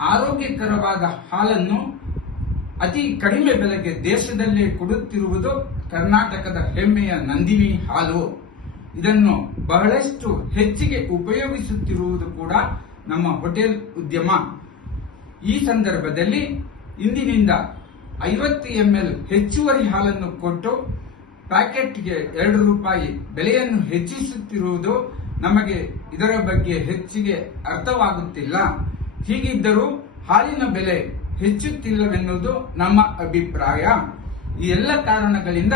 ಆರೋಗ್ಯಕರವಾದ ಹಾಲನ್ನು ಅತಿ ಕಡಿಮೆ ಬೆಲೆಗೆ ದೇಶದಲ್ಲೇ ಕೊಡುತ್ತಿರುವುದು ಕರ್ನಾಟಕದ ಹೆಮ್ಮೆಯ ನಂದಿನಿ ಹಾಲು. ಇದನ್ನು ಬಹಳಷ್ಟು ಹೆಚ್ಚಿಗೆ ಉಪಯೋಗಿಸುತ್ತಿರುವುದು ಕೂಡ ನಮ್ಮ ಹೋಟೆಲ್ ಉದ್ಯಮ. ಈ ಸಂದರ್ಭದಲ್ಲಿ ಇಂದಿನಿಂದ ಐವತ್ತು ಎಂ ಎಲ್ ಹೆಚ್ಚುವರಿ ಹಾಲನ್ನು ಕೊಟ್ಟು ಪ್ಯಾಕೆಟ್ಗೆ ಎರಡು ರೂಪಾಯಿ ಬೆಲೆಯನ್ನು ಹೆಚ್ಚಿಸುತ್ತಿರುವುದು ನಮಗೆ ಇದರ ಬಗ್ಗೆ ಹೆಚ್ಚಿಗೆ ಅರ್ಥವಾಗುತ್ತಿಲ್ಲ. ಹೀಗಿದ್ದರೂ ಹಾಲಿನ ಬೆಲೆ ಹೆಚ್ಚುತ್ತಿಲ್ಲವೆನ್ನುವುದು ನಮ್ಮ ಅಭಿಪ್ರಾಯ. ಈ ಎಲ್ಲ ಕಾರಣಗಳಿಂದ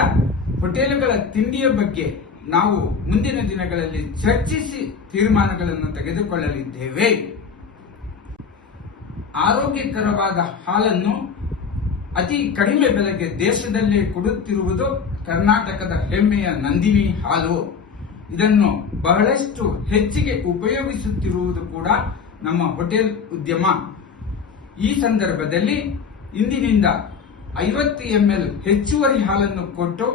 ಹೋಟೆಲುಗಳ ತಿಂಡಿಯ ಬಗ್ಗೆ ನಾವು ಮುಂದಿನ ದಿನಗಳಲ್ಲಿ ಚರ್ಚಿಸಿ ತೀರ್ಮಾನಗಳನ್ನು ತೆಗೆದುಕೊಳ್ಳಲಿದ್ದೇವೆ. ಆರೋಗ್ಯಕರವಾದ ಹಾಲನ್ನು ಅತಿ ಕಡಿಮೆ ಬೆಲೆಗೆ ದೇಶದಲ್ಲೇ ಕೊಡುತ್ತಿರುವುದು ಕರ್ನಾಟಕದ ಹೆಮ್ಮೆಯ ನಂದಿನಿ ಹಾಲು. ಇದನ್ನು ಬಹಳಷ್ಟು ಹೆಚ್ಚಿಗೆ ಉಪಯೋಗಿಸುತ್ತಿರುವುದು ಕೂಡ ನಮ್ಮ ಹೋಟೆಲ್ ಉದ್ಯಮ ಈ ಸಂದರ್ಭದಲ್ಲಿ ಇಂದಿನಿಂದ ಐವತ್ತು ಎಂಎಲ್ ಹೆಚ್ಚುವರಿ ಹಾಲನ್ನು ಕೊಟ್ಟು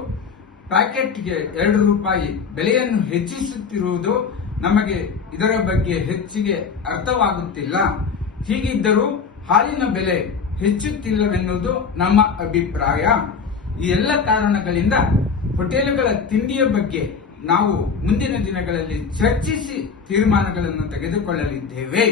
ಪ್ಯಾಕೆಟ್ಗೆ ಎರಡು ರೂಪಾಯಿ ಬೆಲೆಯನ್ನು ಹೆಚ್ಚಿಸುತ್ತಿರುವುದು ನಮಗೆ ಇದರ ಬಗ್ಗೆ ಹೆಚ್ಚಿಗೆ ಅರ್ಥವಾಗುತ್ತಿಲ್ಲ. ಹೀಗಿದ್ದರೂ ಹಾಲಿನ ಬೆಲೆ ಹೆಚ್ಚುತ್ತಿಲ್ಲವೆನ್ನುವುದು ನಮ್ಮ ಅಭಿಪ್ರಾಯ. ಈ ಎಲ್ಲ ಕಾರಣಗಳಿಂದ ಹೋಟೆಲ್ಗಳ ತಿಂಡಿಯ ಬಗ್ಗೆ ನಾವು ಮುಂದಿನ ದಿನಗಳಲ್ಲಿ ಚರ್ಚಿಸಿ ತೀರ್ಮಾನಗಳನ್ನು ತೆಗೆದುಕೊಳ್ಳಲಿದ್ದೇವೆ.